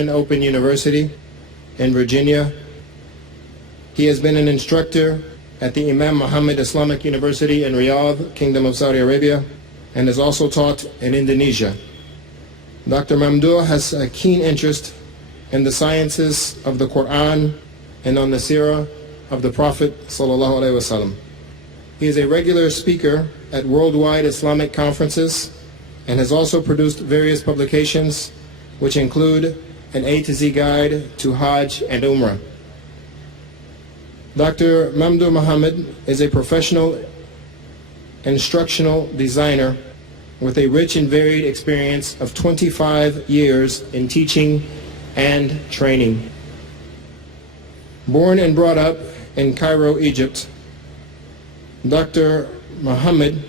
Open University in Virginia. He has been an instructor at the Imam Mohamed Islamic University in Riyadh, Kingdom of Saudi Arabia, and has also taught in Indonesia. Dr. Mamdouh has a keen interest in the sciences of the Quran and on the seerah of the Prophet ﷺ. He is a regular speaker at worldwide Islamic conferences and has also produced various publications which include an A to Z guide to Hajj and Umrah. Dr. Mamdouh Mohamed is a professional instructional designer with a rich and varied experience of 25 years in teaching and training. Born and brought up in Cairo, Egypt, Dr. Mohamed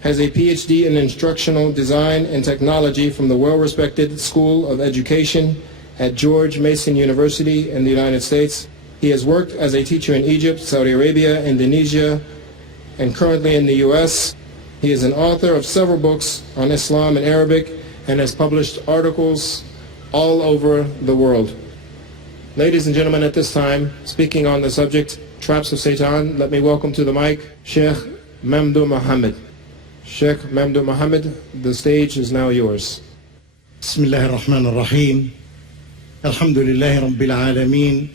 has a PhD in instructional design and technology from the well-respected School of Education at George Mason University in the United States. He has worked as a teacher in Egypt, Saudi Arabia, Indonesia, and currently in the US. He is an author of several books on Islam in Arabic and has published articles all over the world. Ladies and gentlemen, at this time, speaking on the subject, Traps of Satan, let me welcome to the mic Sheikh Mamdouh Mohamed. Sheikh Mamdouh Mohamed, the stage is now yours. Bismillah ar-Rahman ar-Rahim. Alhamdulillahi Rabbil Alameen.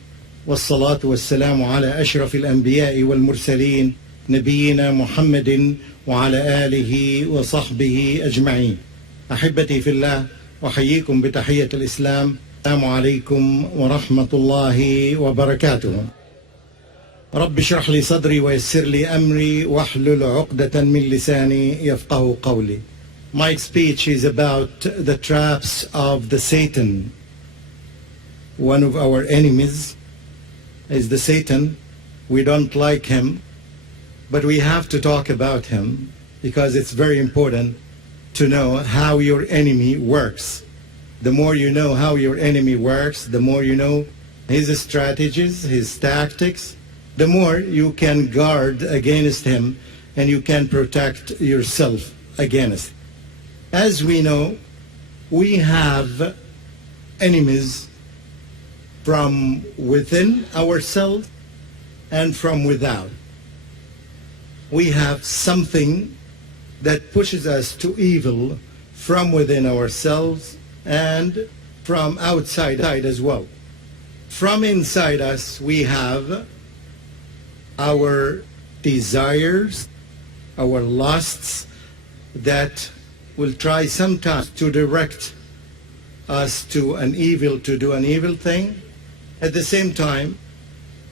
والصلاة والسلام على أشرف الأنبياء والمرسلين نبينا محمد وعلى آله وصحبه أجمعين. أحبتي في الله، أحييكم بتحية الإسلام. السلام عليكم ورحمة الله وبركاته. رب اشرح لي صدري ويسر لي أمري واحلل عقدة من لساني يفقه قولي. My speech is about the traps of the Satan. One of our enemies is the Satan. We don't like him, but we have to talk about him because it's very important to know how your enemy works. The more you know how your enemy works, the more you know his strategies, his tactics, the more you can guard against him and you can protect yourself against. As we know, we have enemies from within ourselves and from without. We have something that pushes us to evil from within ourselves and from outside as well. From inside us, we have our desires, our lusts that will try sometimes to direct us to do an evil thing. At the same time,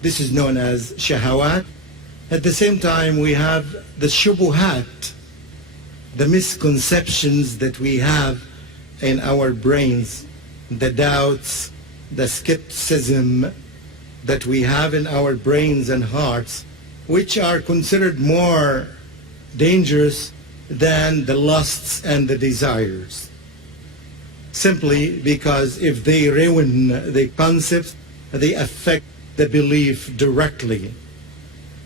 this is known as shahawat. At the same time, we have the shubuhat, the misconceptions that we have in our brains, the doubts, the skepticism that we have in our brains and hearts, which are considered more dangerous than the lusts and the desires. Simply because if they ruin the concept, they affect the belief directly.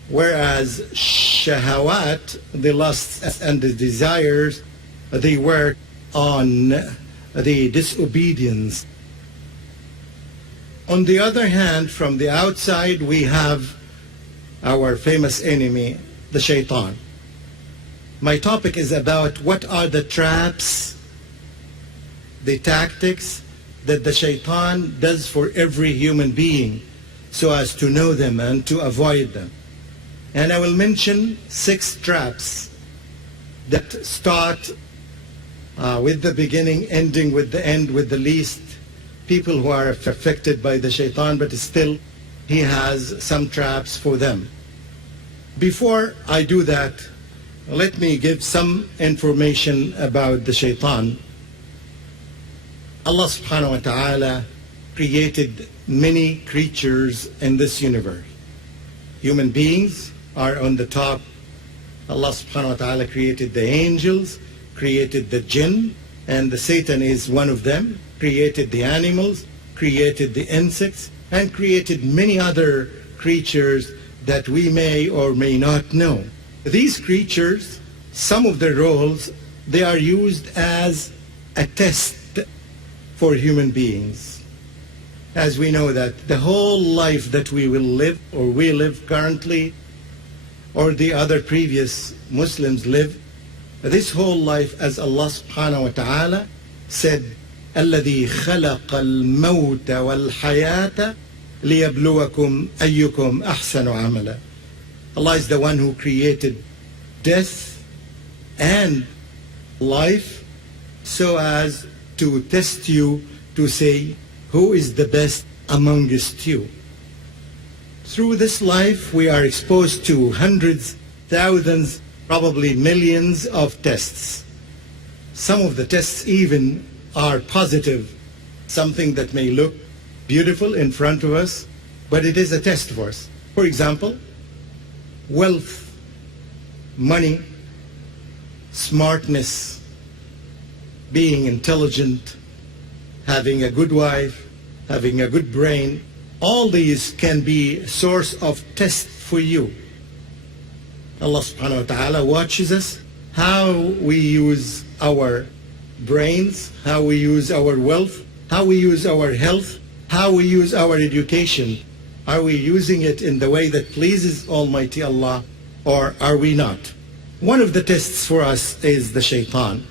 Whereas shahawat, the lusts and the desires, they work on the disobedience. On the other hand, from the outside, we have our famous enemy, the shaitan. My topic is about what are the traps, the tactics that the shaitan does for every human being so as to know them and to avoid them. And I will mention 6 traps that start with the beginning, ending with the end, with the least people who are affected by the shaitan, but still he has some traps for them. Before I do that, let me give some information about the shaitan. Allah subhanahu wa ta'ala created many creatures in this universe. Human beings are on the top. Allah subhanahu wa ta'ala created the angels, created the jinn, and the Satan is one of them, created the animals, created the insects, and created many other creatures that we may or may not know. These creatures, some of their roles, they are used as a test for human beings. as we know that the whole life that we will live, or we live currently, or the other previous Muslims live, this whole life, as Allah subhanahu wa ta'ala said, الذي خلق الموت والحياة ليبلوكم أيكم أحسن عملا. Allah is the one who created death and life so as to test you, to say who is the best amongst you. Through this life we are exposed to hundreds, thousands, probably millions of tests. Some of the tests even are positive, something that may look beautiful in front of us, but it is a test for us. For example, wealth, money, smartness, being intelligent, having a good wife, having a good brain, all these can be a source of test for you. Allah subhanahu wa ta'ala watches us, how we use our brains, how we use our wealth, how we use our health, how we use our education. Are we using it in the way that pleases Almighty Allah, or are we not? One of the tests for us is the shaitan.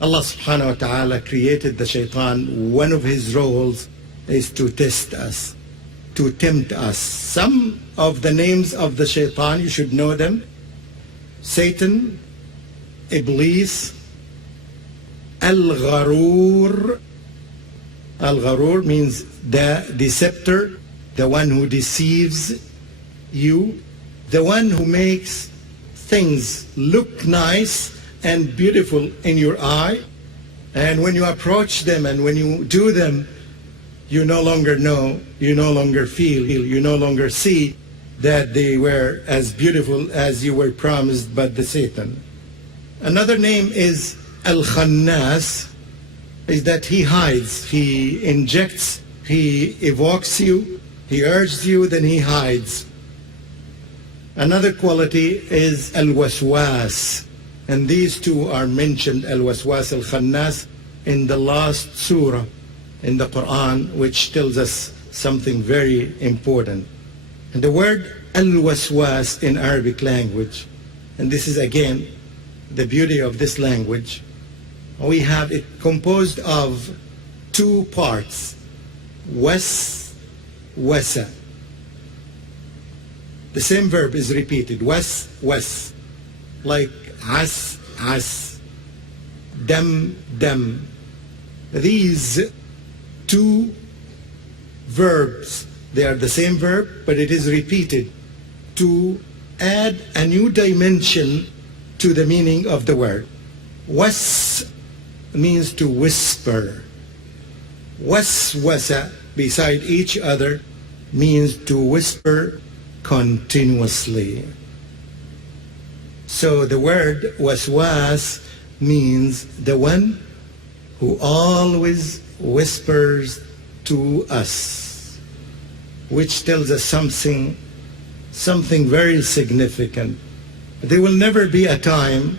Allah subhanahu wa ta'ala created the shaitan. One of his roles is to test us, to tempt us. Some of the names of the shaitan, you should know them: Satan, Iblis, Al-Gharur. Al-Gharur means the deceptor, the one who deceives you, the one who makes things look nice and beautiful in your eye, and when you approach them and when you do them, you no longer know, you no longer feel, you no longer see that they were as beautiful as you were promised by the Satan. Another name is Al-Khannas, is that he hides, he injects, he evokes you, he urges you, then he hides. Another quality is Al-Waswas, and these two are mentioned, Al-Waswas, Al-Khannas, in the last surah in the Quran, which tells us something very important. And the word Al-Waswas in Arabic language, and this is again the beauty of this language, we have it composed of two parts, was, wasa. The same verb is repeated, was, like as, dam. These two verbs, they are the same verb, but it is repeated to add a new dimension to the meaning of the word. Was means to whisper. Waswasa, beside each other, means to whisper continuously. So the word waswas means the one who always whispers to us, which tells us something very significant. There will never be a time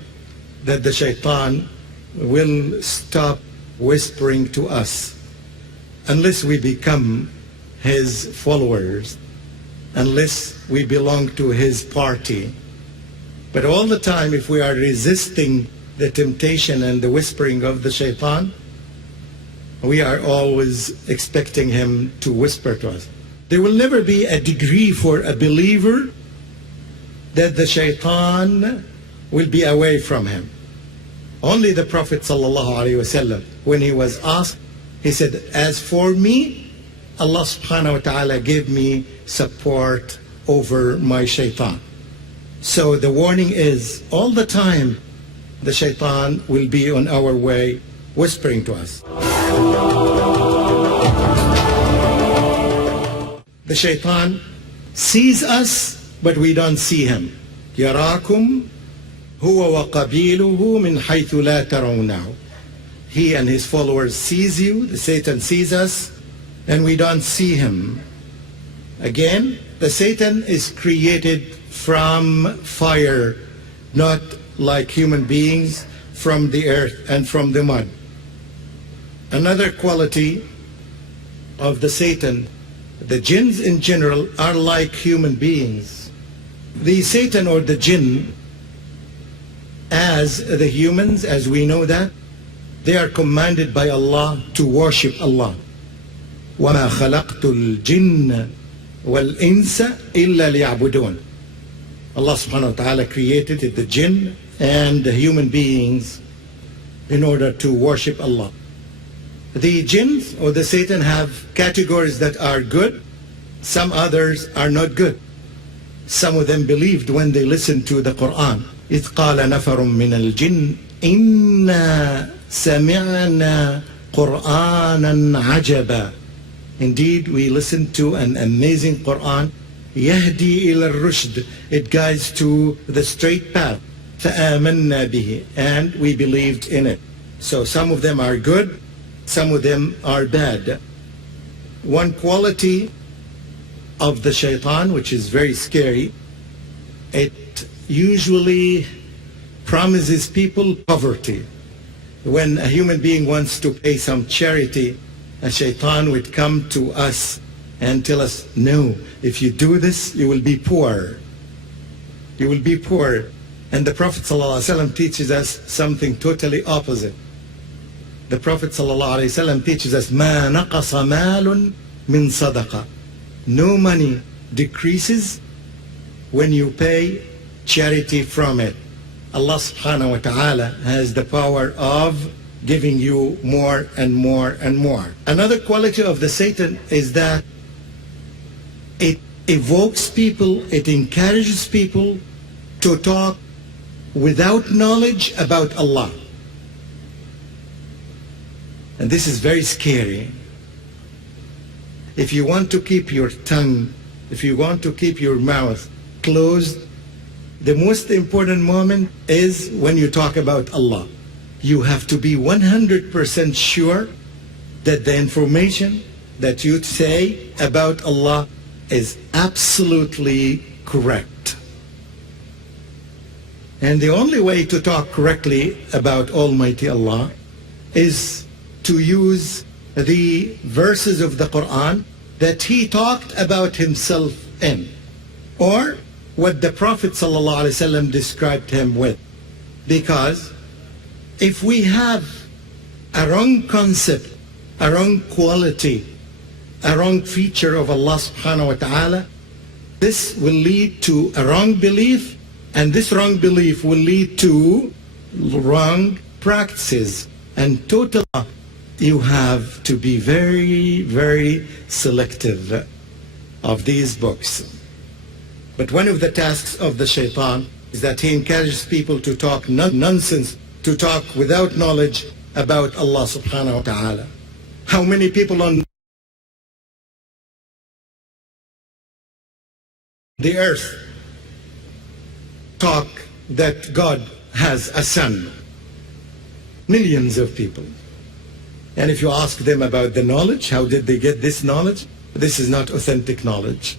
that the shaitan will stop whispering to us unless we become his followers, unless we belong to his party. But all the time, if we are resisting the temptation and the whispering of the shaitan, we are always expecting him to whisper to us. There will never be a degree for a believer that the shaitan will be away from him. Only the Prophet ﷺ, when he was asked, he said, as for me, Allah subhanahu wa ta'ala gave me support over my shaitan. So the warning is, all the time, the shaitan will be on our way, whispering to us. The shaitan sees us, but we don't see him. يَرَاكُمْ هُوَ وَقَبِيلُهُ مِنْ حَيْثُ لَا تَرَوْنَهُ. He and his followers sees you, the Satan sees us, and we don't see him. Again, the Satan is created from fire, not like human beings from the earth and from the mud. Another quality of the Satan, the jinns in general, are like human beings. The Satan or the jinn, as the humans, as we know that, they are commanded by Allah to worship Allah. وَمَا خَلَقْتُ الْجِنَّ وَالْإِنسَ إِلَّا لِيَعْبُدُونَ. Allah subhanahu wa ta'ala created the jinn and the human beings in order to worship Allah. The jinns or the Satan have categories that are good, some others are not good. Some of them believed when they listened to the Quran. إِذْ قَالَ نَفَرٌ مِّنَ الْجِنِّ إِنَّا سَمِعْنَا قُرْآنًا عَجَبًا. Indeed, we listened to an amazing Quran. يَهْدِي إِلَى الرُّشْدِ. It guides to the straight path. فَآمَنَّا بِهِ. And we believed in it. So some of them are good, some of them are bad. One quality of the shaitan, which is very scary, it usually promises people poverty. When a human being wants to pay some charity, a shaitan would come to us and tell us, no, if you do this, you will be poor. You will be poor. And the Prophet ﷺ teaches us something totally opposite. The Prophet ﷺ teaches us, مَا نَقَصَ مَالٌ مِّن صَدَقَةٍ. No money decreases when you pay charity from it. Allah subhanahu wa ta'ala has the power of giving you more and more and more. Another quality of the Satan is that it evokes people, it encourages people to talk without knowledge about Allah. And this is very scary. If you want to keep your tongue, if you want to keep your mouth closed, the most important moment is when you talk about Allah. You have to be 100% sure that the information that you say about Allah is absolutely correct. And the only way to talk correctly about Almighty Allah is to use the verses of the Quran that He talked about Himself in, or what the Prophet ﷺ described Him with. Because if we have a wrong concept, a wrong quality, a wrong feature of Allah subhanahu wa ta'ala, this will lead to a wrong belief, and this wrong belief will lead to wrong practices. And totally, you have to be very, very selective of these books. But one of the tasks of the shaitan is that he encourages people to talk nonsense, to talk without knowledge about Allah subhanahu wa ta'ala. How many people on the earth talk that God has a son? Millions of people. And if you ask them about the knowledge, how did they get this knowledge? This is not authentic knowledge.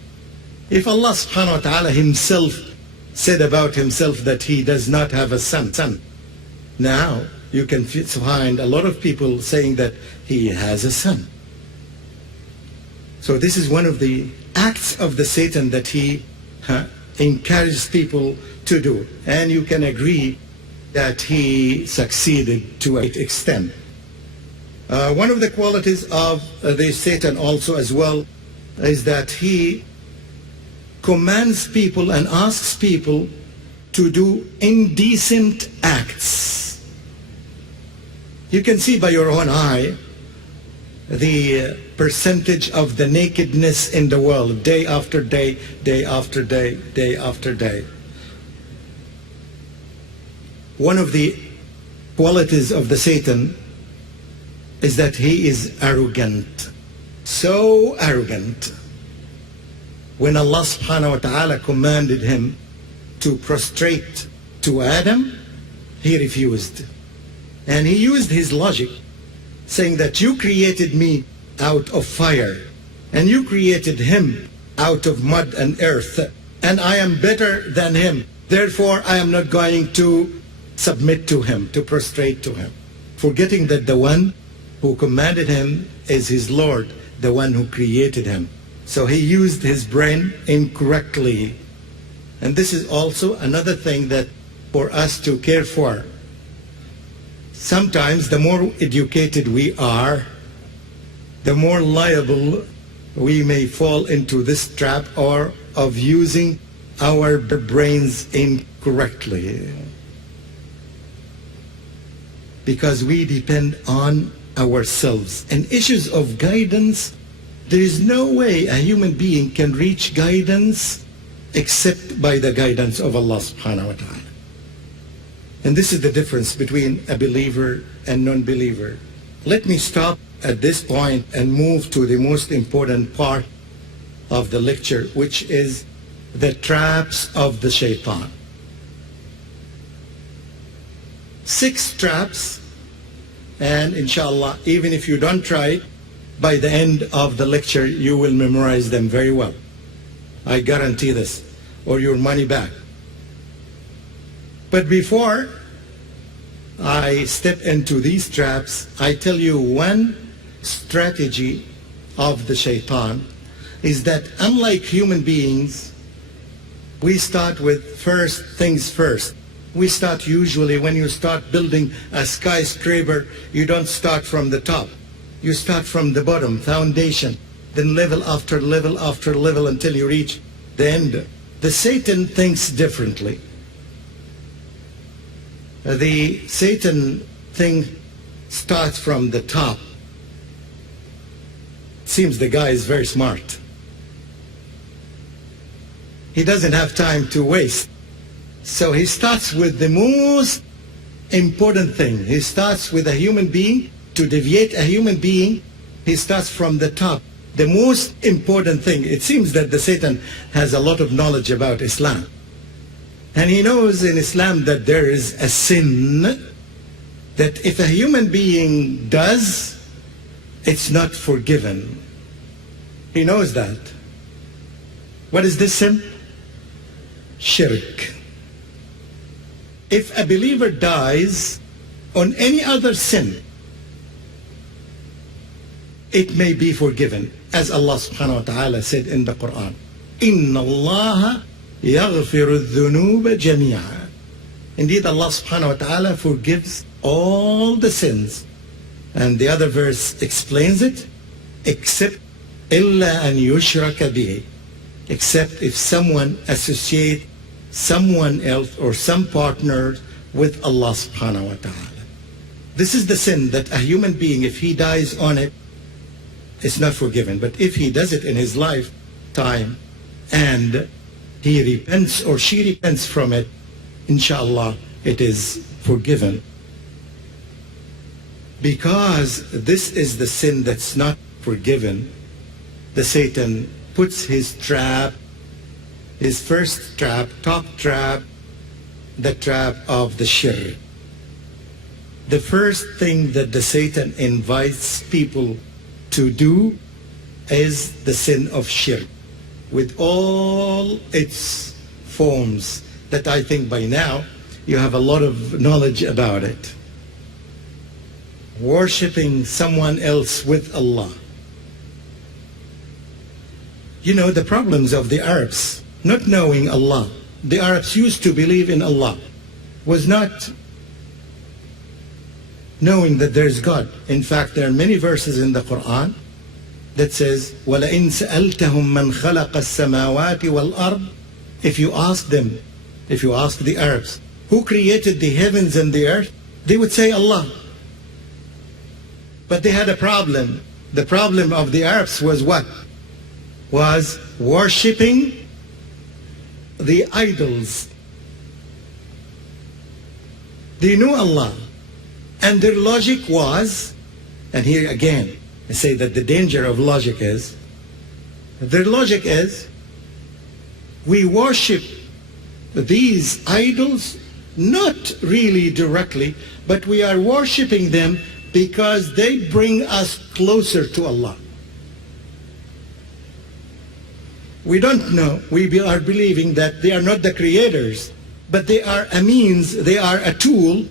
If Allah subhanahu wa ta'ala Himself said about Himself that He does not have a son, now you can find a lot of people saying that He has a son. So this is one of the acts of the Satan that he encourages people to do. And you can agree that he succeeded to an extent. One of the qualities of the Satan also as well is that he commands people and asks people to do indecent acts. You can see by your own eye the percentage of the nakedness in the world, day after day, day after day, day after day. One of the qualities of the Satan is that he is arrogant, so arrogant. When Allah subhanahu wa ta'ala commanded him to prostrate to Adam, he refused. And he used his logic, saying that you created me out of fire, and you created him out of mud and earth, and I am better than him. Therefore, I am not going to submit to him, to prostrate to him. Forgetting that the one who commanded him is his Lord, the one who created him. So he used his brain incorrectly. And this is also another thing that for us to care for. Sometimes the more educated we are, the more liable we may fall into this trap or of using our brains incorrectly. Because we depend on ourselves. And issues of guidance, there is no way a human being can reach guidance except by the guidance of Allah subhanahu wa ta'ala. And this is the difference between a believer and non-believer. Let me stop at this point and move to the most important part of the lecture, which is the traps of the shaitan. 6 traps, and inshallah, even if you don't try, by the end of the lecture you will memorize them very well. I guarantee this, or your money back. But before I step into these traps, I tell you one strategy of the shaitan is that unlike human beings, we start with first things first. We start usually when you start building a skyscraper, you don't start from the top. You start from the bottom, foundation, then level after level after level until you reach the end. The Satan thinks differently. The Satan thing starts from the top. Seems the guy is very smart. He doesn't have time to waste. So he starts with the most important thing. He starts with a human being. To deviate a human being, he starts from the top. The most important thing, it seems that the Satan has a lot of knowledge about Islam. And he knows in Islam that there is a sin that if a human being does, it's not forgiven. He knows that. What is this sin? Shirk. If a believer dies on any other sin, it may be forgiven. As Allah subhanahu wa ta'ala said in the Quran, Inna Allah yaghfiru dhunuba jami'a. Indeed, Allah subhanahu wa ta'ala forgives all the sins. And the other verse explains it, except illa an yushraka bihi, except if someone associates someone else or some partner with Allah subhanahu wa ta'ala. This is the sin that a human being, if he dies on it, it's not forgiven. But if he does it in his lifetime and he repents or she repents from it, inshallah, it is forgiven. Because this is the sin that's not forgiven, the Satan puts his trap, his first trap, top trap, the trap of the shirk. The first thing that the Satan invites people to do is the sin of shirk, with all its forms that I think by now you have a lot of knowledge about it. Worshipping someone else with Allah. You know, the problems of the Arabs, not knowing Allah. The Arabs used to believe in Allah, was not knowing that there is God. In fact, there are many verses in the Quran that says, وَلَئِن سَأَلْتَهُمْ مَنْ خَلَقَ السَّمَاوَاتِ وَالْأَرْضِ. If you ask them, if you ask the Arabs, who created the heavens and the earth, they would say Allah. But they had a problem. The problem of the Arabs was what? Was worshipping the idols. They knew Allah. And their logic was, and here again, I say that the danger of logic is, their logic is, we worship these idols not really directly, but we are worshiping them because they bring us closer to Allah. We don't know, we are believing that they are not the creators, but they are a means, they are a tool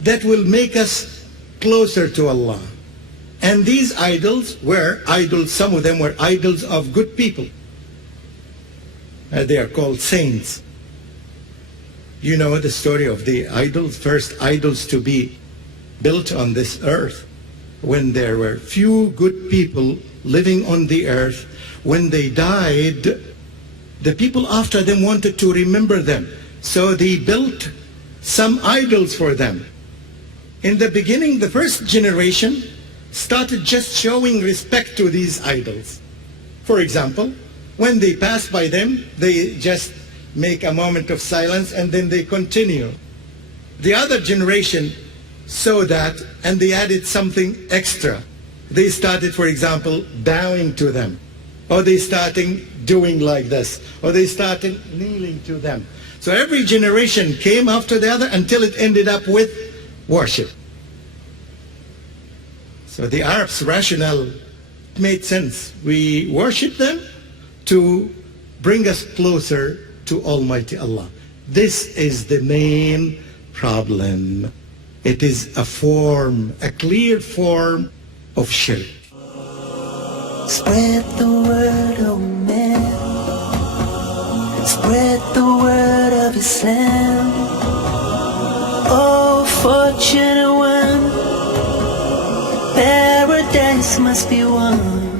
that will make us closer to Allah. And these idols were idols, some of them were idols of good people. They are called saints. You know the story of the idols, first idols to be built on this earth. When there were few good people living on the earth, when they died, the people after them wanted to remember them. So they built some idols for them. In the beginning, the first generation started just showing respect to these idols. For example, when they pass by them, they just make a moment of silence and then they continue. The other generation saw that and they added something extra. They started, for example, bowing to them, or they started doing like this, or they started kneeling to them. So every generation came after the other until it ended up with worship. So the Arabs' rationale made sense. We worship them to bring us closer to Almighty Allah. This is the main problem. It is a form, a clear form of shirk. Spread the word of man. Spread the word of Islam. Oh, fortunate one, paradise must be won.